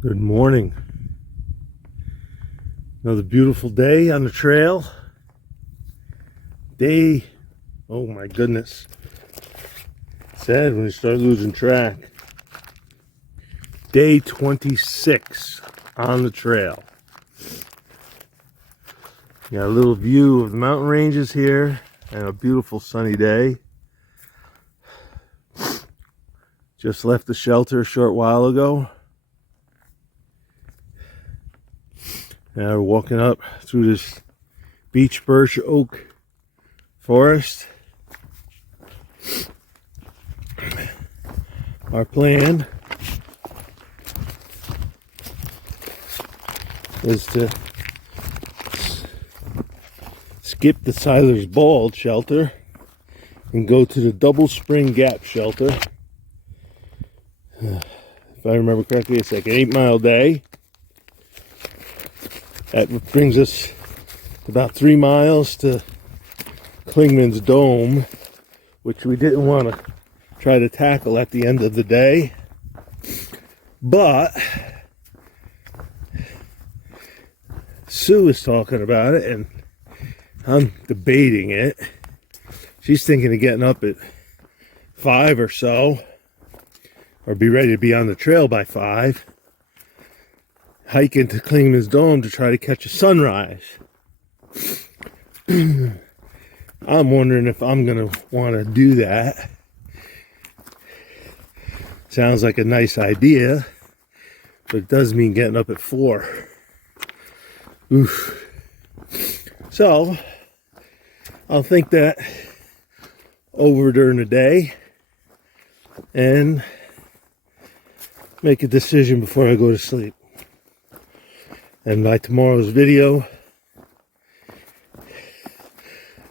Good morning. Another beautiful day on the trail. Oh my goodness. Sad when you start losing track. Day 26 on the trail. Got a little view of the mountain ranges here and a beautiful sunny day. Just left the shelter a short while ago. Now we're walking up through this beech birch oak forest. Our plan is to skip the Siler's Bald shelter and go to the Double Spring Gap shelter. If I remember correctly, it's like an 8-mile day. That brings us about 3 miles to Clingman's Dome, which we didn't want to try to tackle at the end of the day. But Sue is talking about it, and I'm debating it. She's thinking of getting up at 5 or so, or be ready to be on the trail by 5. Hike into Clingman's Dome to try to catch a sunrise. I'm wondering if I'm going to want to do that. Sounds like a nice idea, but it does mean getting up at 4. Oof. So, I'll think that over during the day and make a decision before I go to sleep. And by tomorrow's video,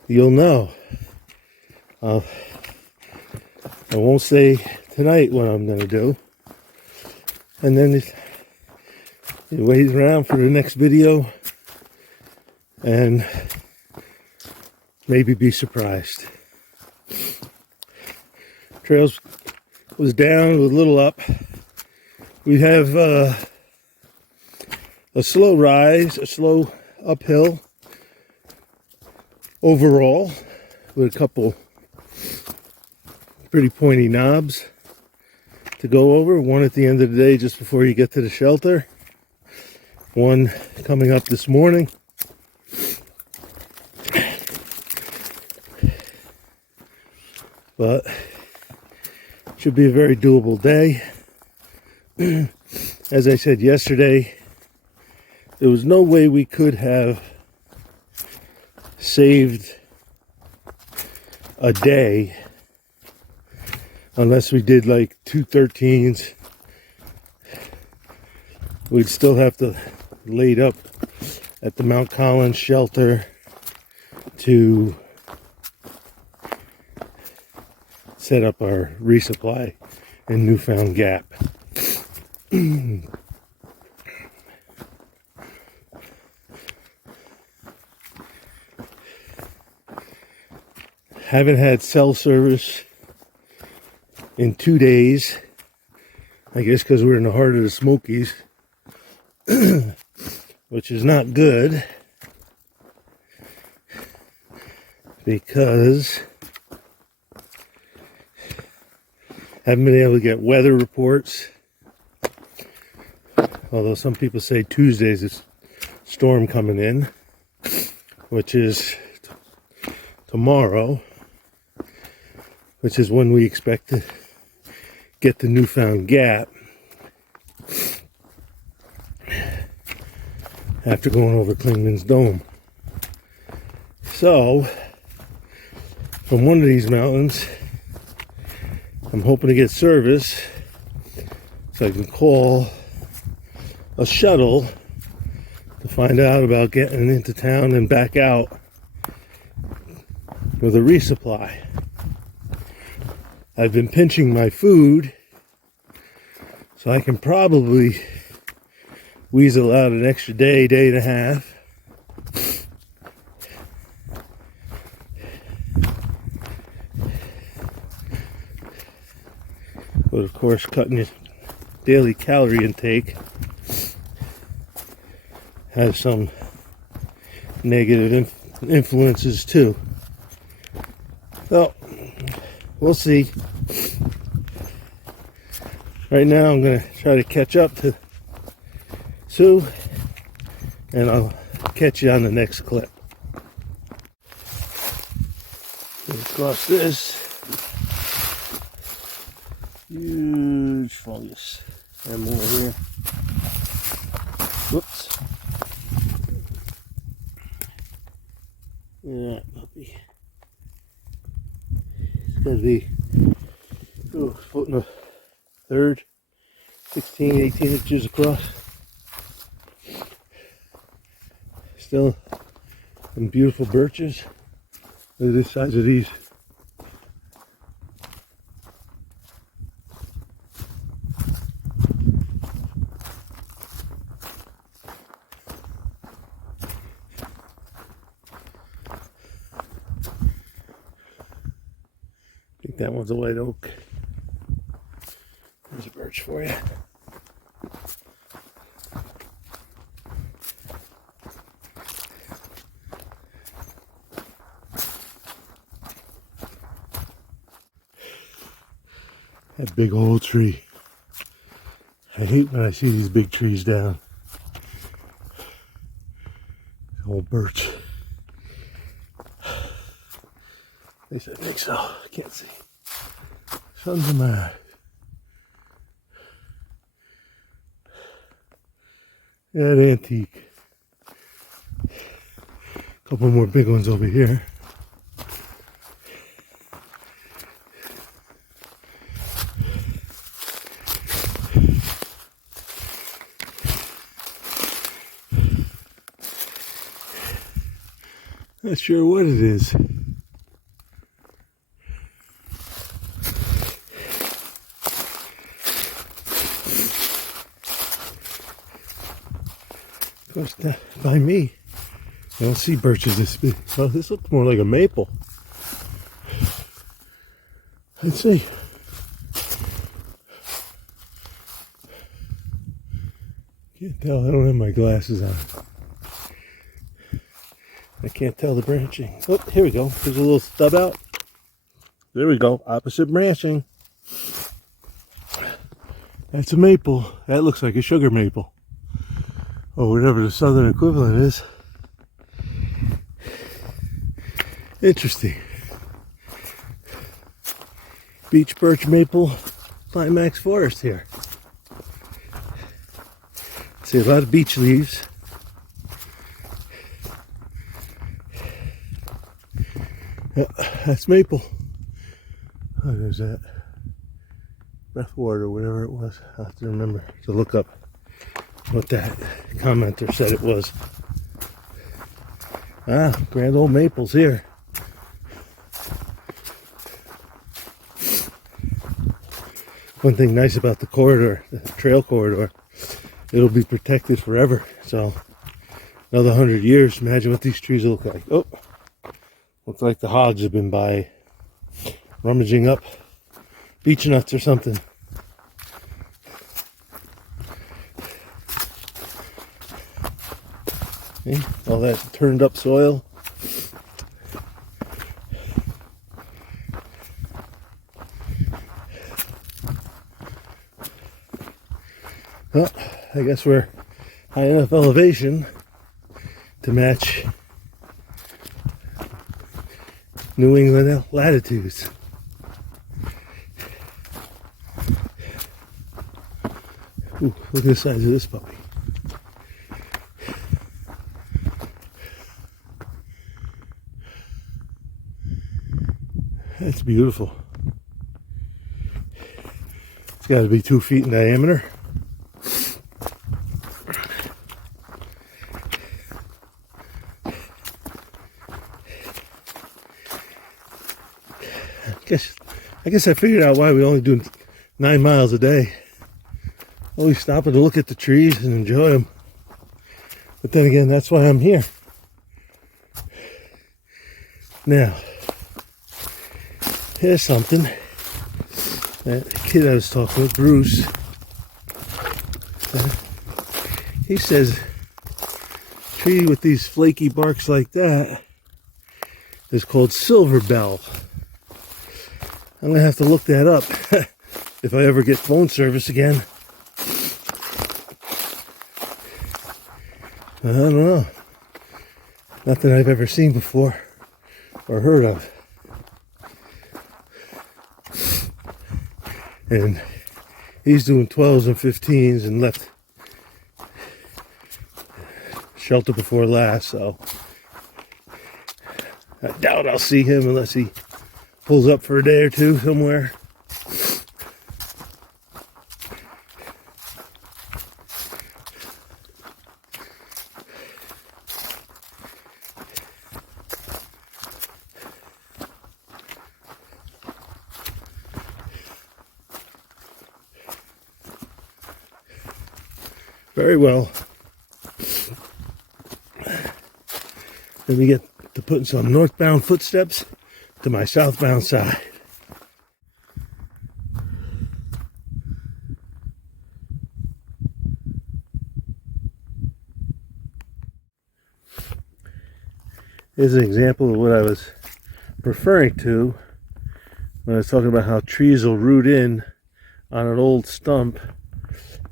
you'll know. I won't say tonight what I'm going to do. And then you wait around for the next video and maybe be surprised. Trails was down, was a little up. We have a slow rise, a slow uphill overall with a couple pretty pointy knobs to go over. One at the end of the day just before you get to the shelter. One coming up this morning. But should be a very doable day. As I said yesterday, there was no way we could have saved a day unless we did like 2 13s. We'd still have to laid up at the Mount Collins shelter to set up our resupply in Newfound Gap. Haven't had cell service in 2 days. I guess because we're in the heart of the Smokies, which is not good because haven't been able to get weather reports. Although some people say Tuesday's a storm coming in, which is tomorrow, which is when we expect to get to Newfound Gap after going over Clingman's Dome. So, from one of these mountains, I'm hoping to get service so I can call a shuttle to find out about getting into town and back out with a resupply. I've been pinching my food, so I can probably weasel out an extra day, day and a half. But of course, cutting your daily calorie intake has some negative influences too. So we'll see. Right now I'm going to try to catch up to Sue, and I'll catch you on the next clip. Across this huge fungus. And more over here. Whoops. Yeah, puppy. It's gotta be foot and a third, 16, 18 inches across. Still some beautiful birches. Look at the size of these. I think that one's a white oak. There's a birch for you. That big old tree. I hate when I see these big trees down. Old birch. At least I think so. I can't see. Sun's in my eye. Yeah, the antique. A couple more big ones over here. Not sure what it is. Of course, not by me. I don't see birches this big. Well, this looks more like a maple. Let's see. Can't tell. I don't have my glasses on. I can't tell the branching. Oh, here we go. There's a little stub out. There we go. Opposite branching. That's a maple. That looks like a sugar maple. Or whatever the southern equivalent is. Interesting. Beech birch maple climax forest here. See a lot of beech leaves. That's maple. Oh, there's that breathwater, or whatever it was. I have to remember to look up what that commenter said it was. Ah, grand old maples here. One thing nice about the corridor, the trail corridor, it'll be protected forever. So another 100 years, imagine what these trees will look like. Oh. Looks like the hogs have been by rummaging up beech nuts or something. See? All that turned up soil. Well, I guess we're high enough elevation to match New England latitudes. Ooh, look at the size of this puppy. That's beautiful. It's got to be 2 feet in diameter. I guess I figured out why we only do 9 miles a day. Always stopping to look at the trees and enjoy them. But then again, that's why I'm here. Now, here's something. That kid I was talking with, Bruce, he says tree with these flaky barks like that is called silver bell. I'm gonna have to look that up if I ever get phone service again. I don't know. Nothing I've ever seen before or heard of. And he's doing 12s and 15s and left shelter before last, so I doubt I'll see him unless he pulls up for a day or two somewhere. Very well. Then we get to putting some northbound footsteps to my southbound side. Here's an example of what I was referring to when I was talking about how trees will root in on an old stump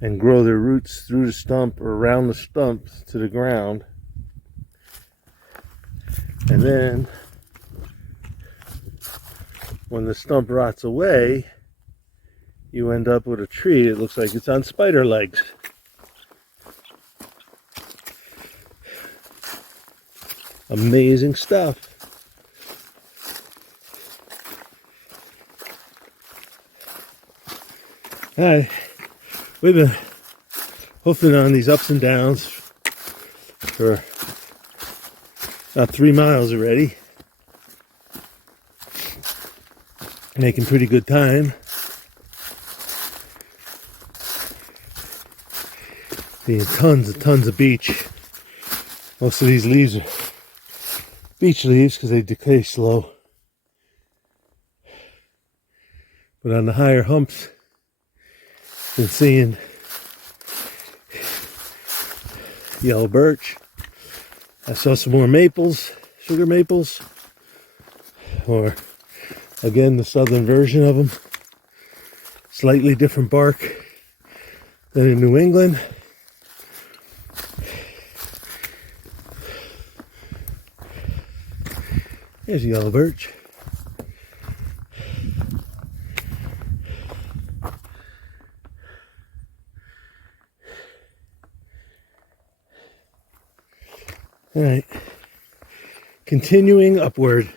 and grow their roots through the stump or around the stump to the ground. And then when the stump rots away, you end up with a tree that looks like it's on spider legs. Amazing stuff. All right. We've been hoofing on these ups and downs for about 3 miles already. Making pretty good time. Seeing tons of beech. Most of these leaves are beech leaves because they decay slow. But on the higher humps, been seeing yellow birch. I saw some more maples, sugar maples, or again the southern version of them. Slightly different bark than in New England. There's yellow birch. All right, continuing upward,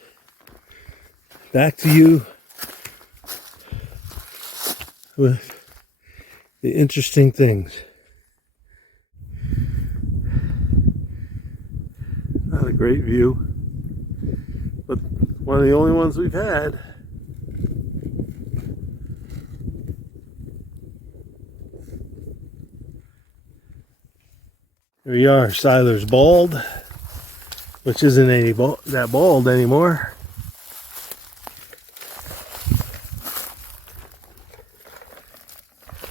back to you with the interesting things. Not a great view, but one of the only ones we've had. Here we are, Siler's Bald, which isn't that bald anymore.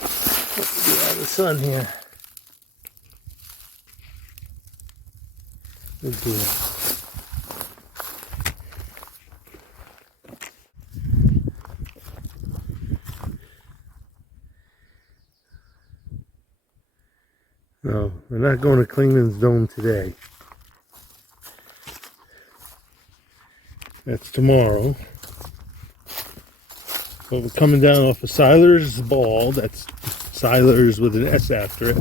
Let's get out of the sun here. Good deal. No, we're not going to Clingman's Dome today. That's tomorrow. But we're coming down off of Siler's Bald. That's Siler's with an S after it.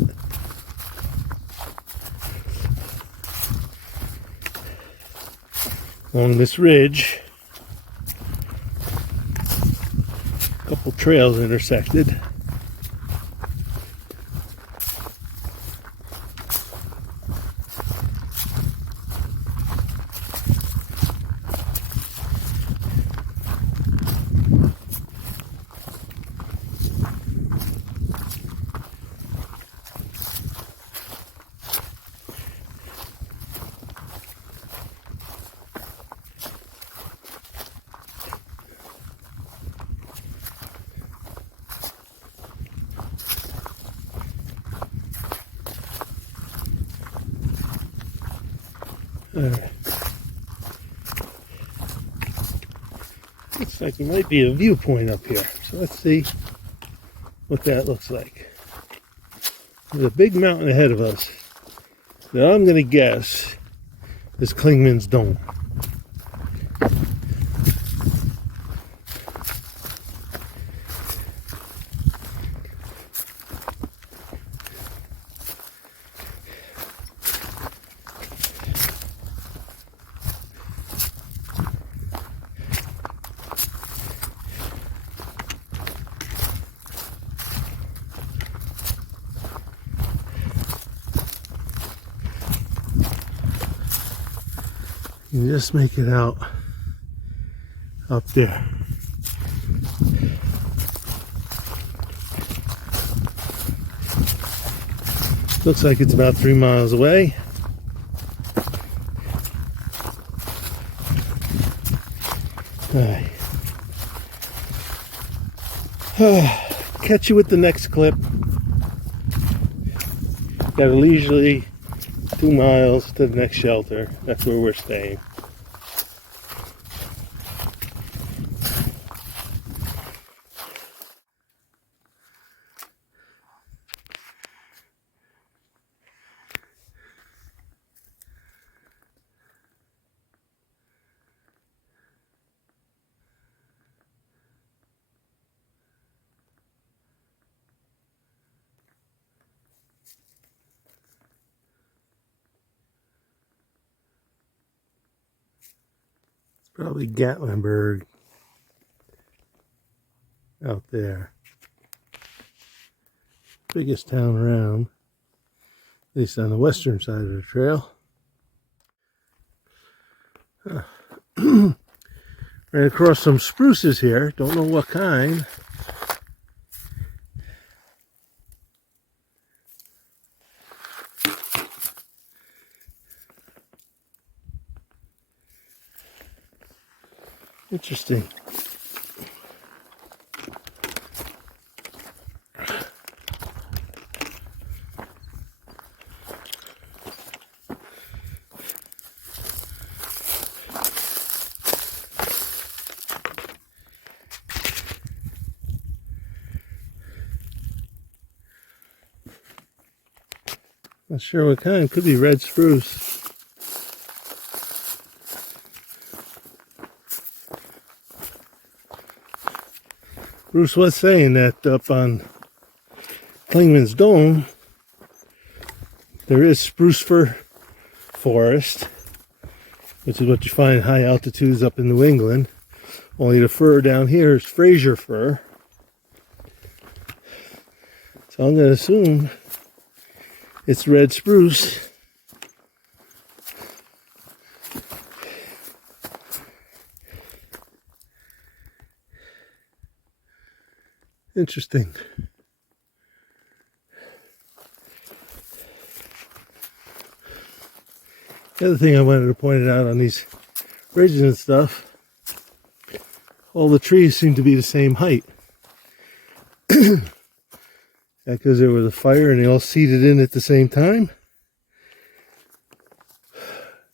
Along this ridge, a couple trails intersected. Alright. Looks like there might be a viewpoint up here. So let's see what that looks like. There's a big mountain ahead of us that I'm going to guess is Clingman's Dome. You just make it out up there. Looks like it's about 3 miles away. All right. Catch you with the next clip. Got a leisurely 2 miles to the next shelter. That's where we're staying. Probably Gatlinburg out there. Biggest town around, at least on the western side of the trail. Ran across some spruces here, don't know what kind. Interesting. Not sure what kind. Could be red spruce. Bruce was saying that up on Clingman's Dome, there is spruce fir forest, which is what you find high altitudes up in New England. Only the fir down here is Fraser fir. So I'm going to assume it's red spruce. Interesting. The other thing I wanted to point out on these ridges and stuff, all the trees seem to be the same height. That because there was a fire and they all seeded in at the same time?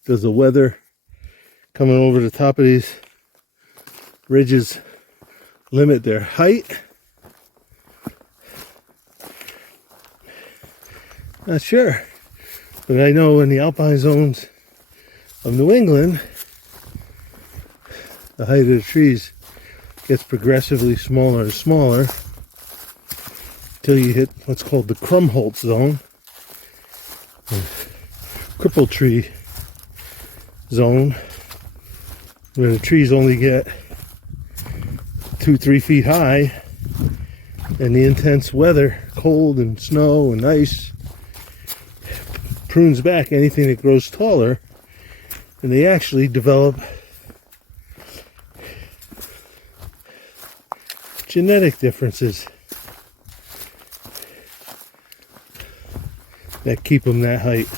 Does the weather coming over the top of these ridges limit their height? Not sure, but I know in the alpine zones of New England, the height of the trees gets progressively smaller and smaller until you hit what's called the Krumholtz zone, the cripple tree zone, where the trees only get 2-3 feet high, and the intense weather, cold and snow and ice, prunes back anything that grows taller, and they actually develop genetic differences that keep them that height.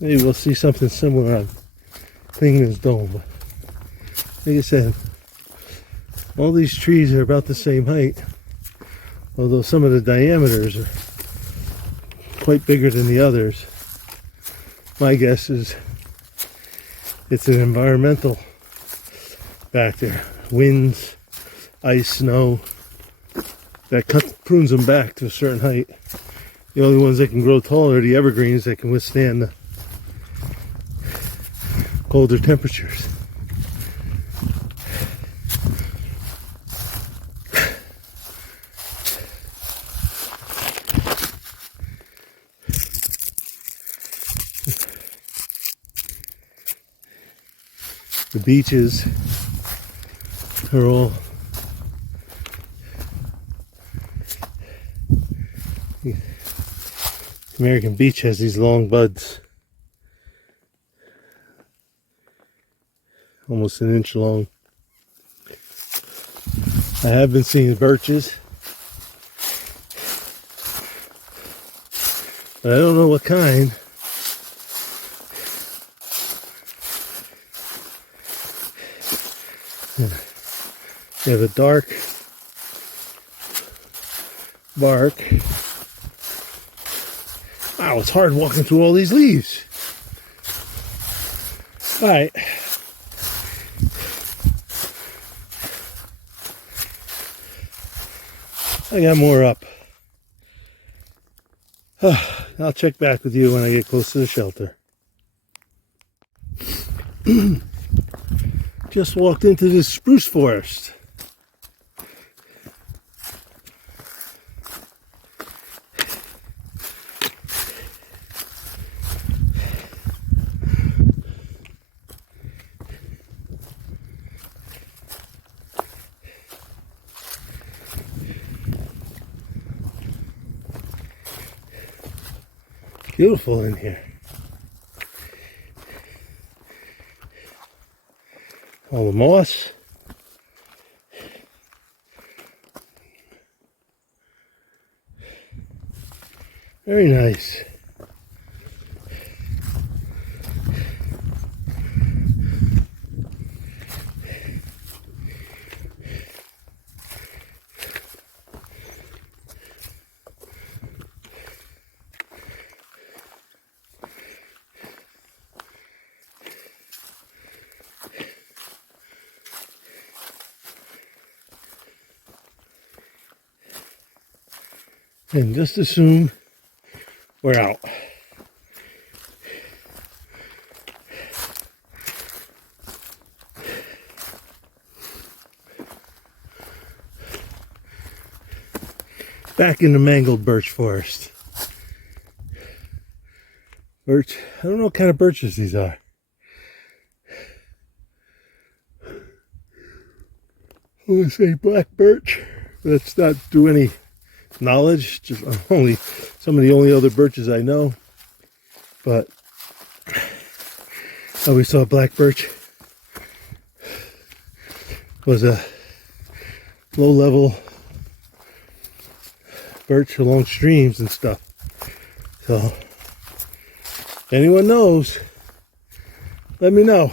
Maybe we'll see something similar on Clingman's Dome. But like I said, all these trees are about the same height, although some of the diameters are quite bigger than the others. My guess is it's an environmental factor. Winds, ice, snow, that prunes them back to a certain height. The only ones that can grow taller are the evergreens that can withstand the colder temperatures. The beaches are all American beech has these long buds, almost an inch long. I have been seeing birches, but I don't know what kind. They have a dark bark. Wow, it's hard walking through all these leaves. All right. I got more up. I'll check back with you when I get close to the shelter. Just walked into this spruce forest. Beautiful in here. All the moss. Very nice. And just assume we're out. Back in the mangled birch forest. Birch, I don't know what kind of birches these are. I want to say black birch. Let's not do any knowledge, just only some of the only other birches I know, but I always thought black birch was a low-level birch along streams and stuff. So if anyone knows, let me know.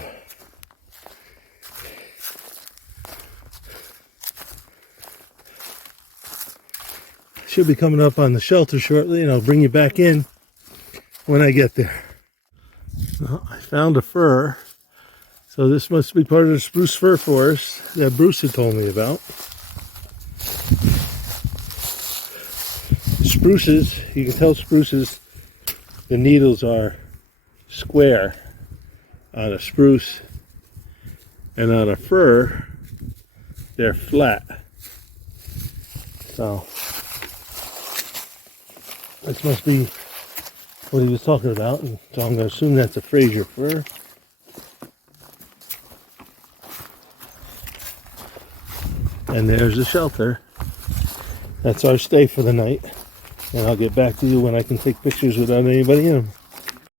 Should be coming up on the shelter shortly, and I'll bring you back in when I get there. Well, I found a fir, so this must be part of the spruce fir forest that Bruce had told me about. Spruces, you can tell spruces, the needles are square on a spruce, and on a fir, they're flat. So this must be what he was talking about, and so I'm going to assume that's a Fraser fir. And there's the shelter. That's our stay for the night, and I'll get back to you when I can take pictures without anybody in them.